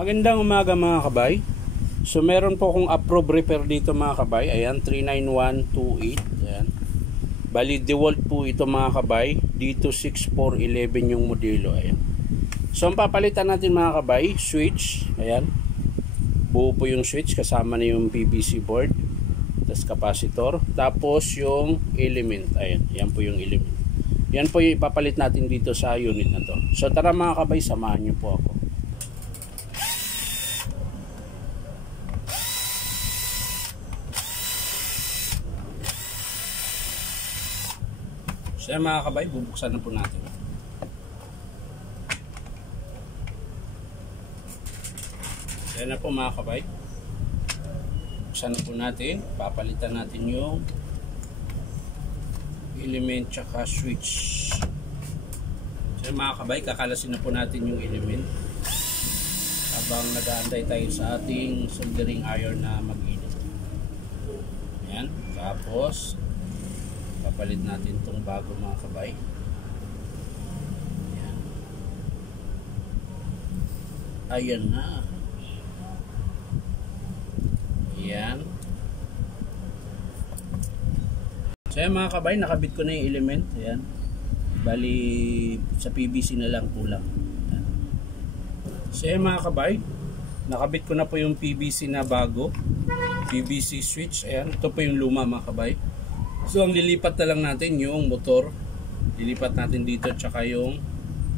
Magandang umaga mga kabay. So meron po akong approved repair dito mga kabay. Ayan, 39128. Ayan. Bali DeWalt po ito mga kabay. Dito 6411 yung modelo. Ayan. So ang papalitan natin mga kabay, switch. Ayan. Buo po yung switch kasama na yung PVC board. Tapos capacitor. Tapos yung element. Ayan. Yan po yung element. Yan po yung ipapalit natin dito sa unit na to. So tara mga kabay, samahan nyo po ako. So mga kabay, bubuksan na po natin. So na po mga kabay. Buksan na po natin. Papalitan natin yung element tsaka switch. So mga kabay, kakalasin na po natin yung element habang nag-aantay tayo sa ating soldering iron na mag-init. Ayan. Tapos papalit natin itong bago mga kabay. Ayan. Ayan na. Ayan. So ayan mga kabay, nakabit ko na yung element. Ayan. Bali sa PVC na lang kulang. Ayan. So ayan mga kabay, nakabit ko na po yung PVC na bago. PVC switch. Ayan. Ito po yung luma mga kabay. So ang lilipat na lang natin yung motor. Lilipat natin dito tsaka yung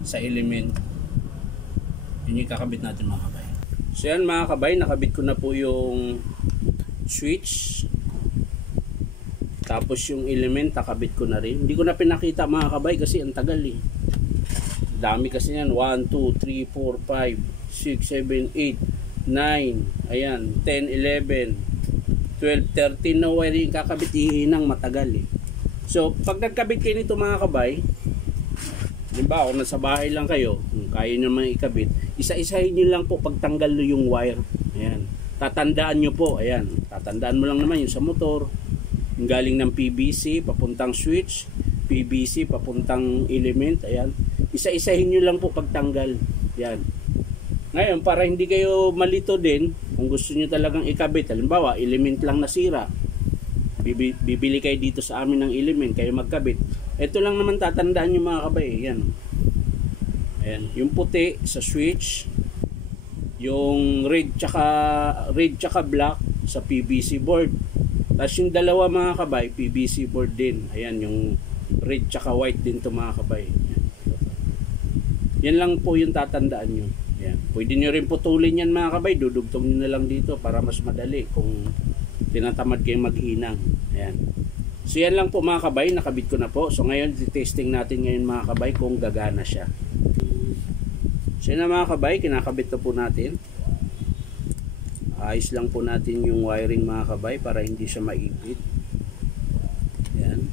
sa element. Yun yung kakabit natin mga kabay. So yan mga kabay, nakabit ko na po yung switch. Tapos yung element, nakabit ko na rin. Hindi ko na pinakita mga kabay kasi ang tagal eh. Dami kasi yan. 1, 2, 3, 4, 5, 6, 7, 8, 9. Ayan, 10, 11. 12, 13 na wiring kakabit, hihinang matagal eh. So pag nagkabit kayo nito mga kabay, diba kung nasa bahay lang kayo, kung kaya nyo naman ikabit, isa-isahin nyo lang po pagtanggal nyo yung wire. Ayan. Tatandaan nyo po, ayan, tatandaan mo lang naman yung sa motor, yung galing ng PVC papuntang switch, PVC papuntang element. Ayan, isa-isahin nyo lang po pagtanggal. Ayan. Ngayon, para hindi kayo malito din, kung gusto nyo talagang ikabit, halimbawa, element lang nasira, bibili kayo dito sa amin ng element, kayo magkabit. Ito lang naman tatandaan nyo mga kabay. Ayan. Ayan. Yung puti sa switch, yung red tsaka black sa PVC board. Tapos yung dalawa mga kabay, PVC board din. Ayan, yung red tsaka white din to mga kabay. Ayan. Yan lang po yung tatandaan nyo. Ayan. Pwede nyo rin putulin yan mga kabay, dudugtong nyo na lang dito para mas madali kung tinatamad kayong maghinang. Ayan. So yan lang po mga kabay, nakabit ko na po. So ngayon, testing natin ngayon mga kabay kung gagana siya. So yan na mga kabay, kinakabit na po natin. Ayos lang po natin yung wiring mga kabay para hindi siya maipit. Ayan.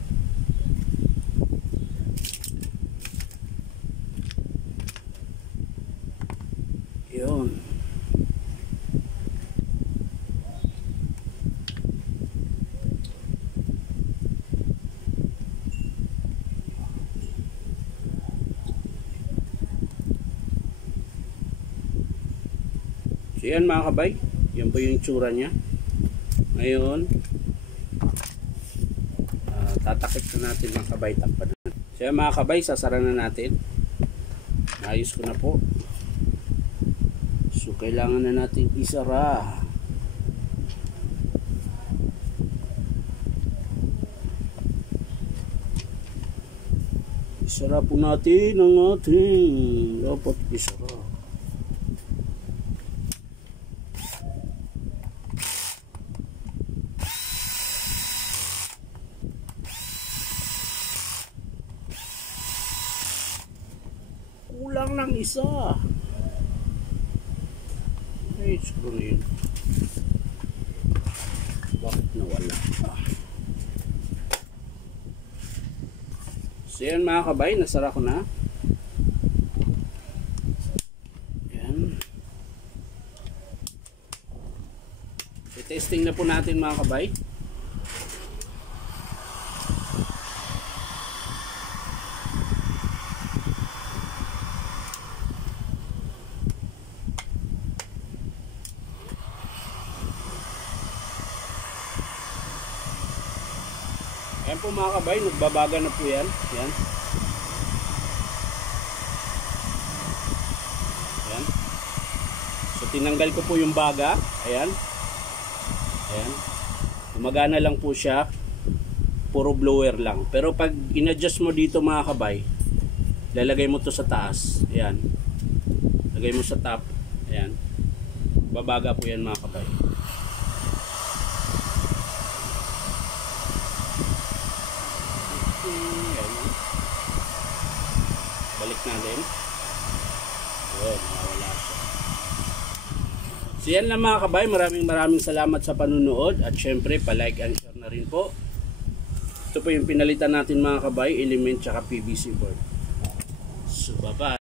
Yun. So yan mga kabay, yan po yung itsura nya. Ngayon tatakip na natin mga kabay, takpan na. So yan mga kabay, sasara na natin. Ayos ko na po. So kailangan na natin isara. Isara po natin ang ating dapat isara. Kulang ng isa. Ay, screw na yun. Bakit nawala? So yan mga kabay, nasara ko na. Yan. So, testing na po natin mga kabay. Yan po mga kabay, nagbabaga na po yan. Yan. Yan. So tinanggal ko po yung baga. Ayan. Ayan. Gumagana lang po siya. Puro blower lang. Pero pag in-adjust mo dito mga kabay, lalagay mo to sa taas. Ayan. Lagay mo sa top. Ayan. Babaga po yan mga kabay. Ayan. Balik natin. Ayan. Nawala siya. So yan lang mga kabay. Maraming salamat sa panunood. At syempre pa-like and share na rin po. Ito po yung pinalitan natin mga kabay. Element tsaka PVC board. So bye bye.